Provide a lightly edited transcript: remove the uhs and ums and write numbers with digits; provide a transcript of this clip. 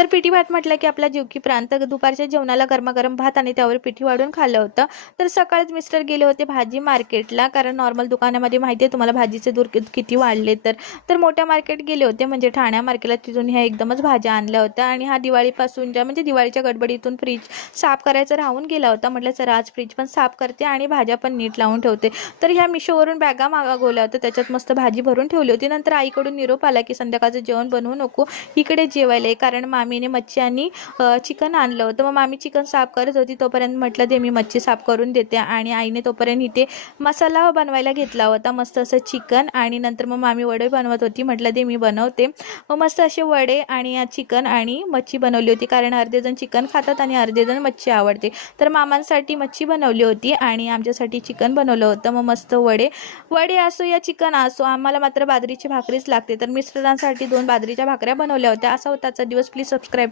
तर पिठी भात म्हटलं की आपला जीव की प्राण. तर दुपारच्या जेवणाला गरमागरम भात आणि त्यावर पिठी वाढून खाल्लं होतं. तर सकाळीच मिस्टर गेले होते भाजी मार्केटला, कारण नॉर्मल दुकानामध्ये माहिती आहे तुम्हाला भाजीचे दर किती वाढले. तर मोठ्या मार्केट गेले होते, म्हणजे ठाण्या मार्केटला. तिथून ह्या एकदमच भाज्या आणल्या होत्या. आणि हा दिवाळीपासून ज्या म्हणजे दिवाळीच्या गडबडीतून फ्रीज साफ करायचं राहून गेला होता. म्हटलं चला आज फ्रीज पण साफ करते आणि भाज्या पण नीट लावून ठेवते. तर ह्या मिशोवरून बॅगा मागवल्या होत्या, त्याच्यात मस्त भाजी भरून ठेवली होती. नंतर आईकडून निरोप आला की संध्याकाळचं जेवण बनवू नको, इकडे जेवायला आहे, कारण मामीने मच्छी आणि चिकन आणलं होतं. मग मामी चिकन साफ करत होती, तोपर्यंत म्हटलं दे मी मच्छी साफ करून देते. आणि आईने तोपर्यंत इथे मसाला बनवायला घेतला होता, मस्त असं चिकन. आणि नंतर मग मामी वडे बनवत होती, म्हटलं दे मी बनवते. मग मस्त असे वडे आणि चिकन आणि मच्छी बनवली होती, कारण अर्धे जण चिकन खातात आणि अर्धे जण मच्छी आवडते. तर मामांसाठी मच्छी बनवली होती आणि आमच्यासाठी चिकन बनवलं होतं. मग मस्त वडे वडे असो या चिकन असो, आम्हाला मात्र बाजरीची भाकरीच लागते. तर मिस्टरांसाठी 2 बाजरीच्या भाकऱ्या बनवल्या होत्या. असा होता आजचा दिवस. Please subscribe.